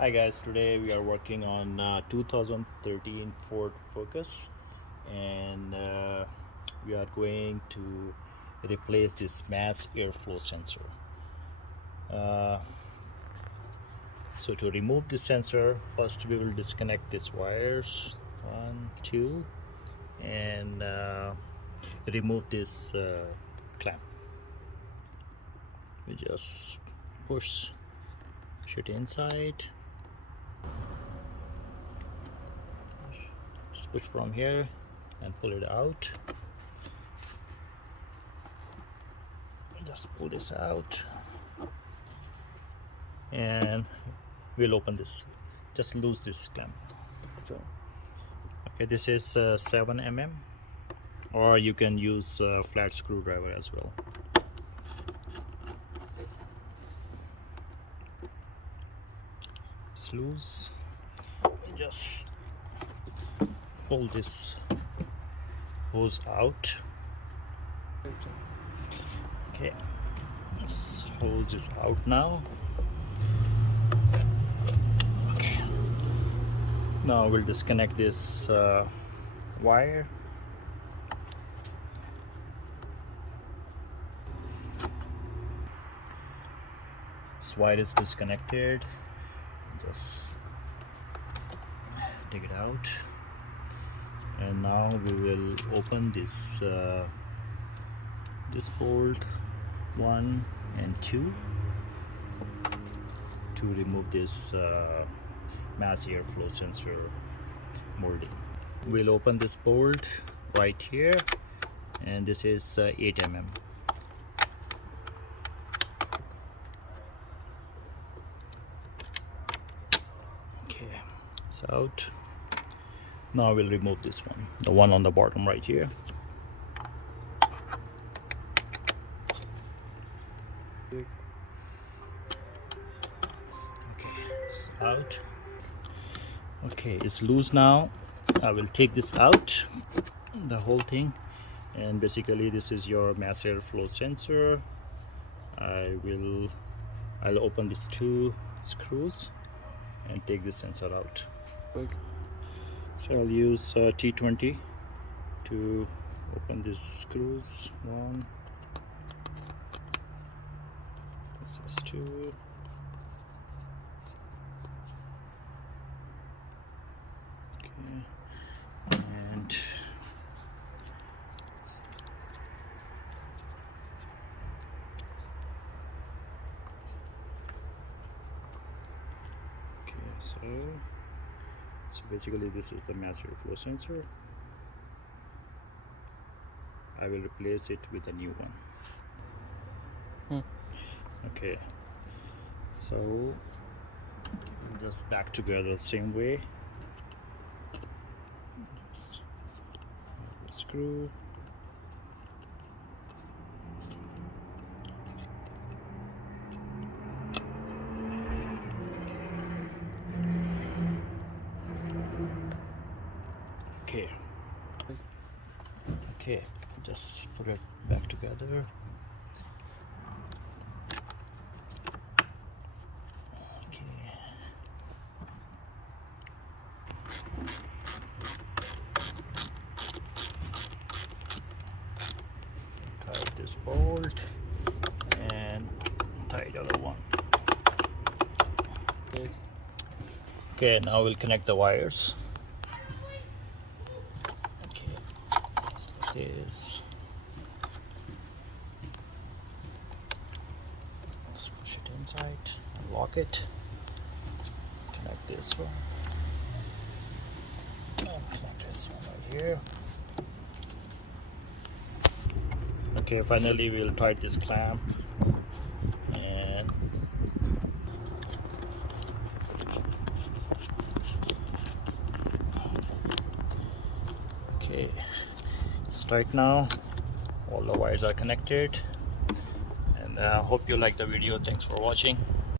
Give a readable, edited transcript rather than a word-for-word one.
Hi guys, today we are working on 2013 Ford Focus, and we are going to replace this mass airflow sensor. So to remove this sensor, first we will disconnect these wires, 1, 2, and remove this clamp. We just push it inside. Just push from here and pull it out. Just pull this out and we'll open this. Just lose this clamp. So, okay, this is 7 mm, or you can use a flat screwdriver as well. It's loose. Just pull this hose out. Okay, this hose is out now. Okay, now we'll disconnect this wire. This wire is disconnected. Just take it out, and now we will open this bolt 1 and 2 to remove this mass airflow sensor molding. We'll open this bolt right here, and this is 8 mm. Okay, it's out. Now we'll remove this one, the one on the bottom right here. Okay, it's out. Okay, it's loose now. I will take this out, the whole thing, and basically this is your mass airflow sensor. I'll open these 2 screws and take this sensor out. So I'll use T20 to open these screws. 1, this is 2, okay, and okay, so basically this is the mass airflow sensor. I will replace it with a new one. Okay, so just back together the same way. Just the screw. Okay, just put it back together. Okay. Tight this bolt and tie the other one. Okay, now we'll connect the wires. This. Let's push it inside, unlock it, connect this one, and connect this one right here. Okay, finally we'll tighten this clamp, and okay, it's tight now. All the wires are connected, and I hope you like the video. Thanks for watching.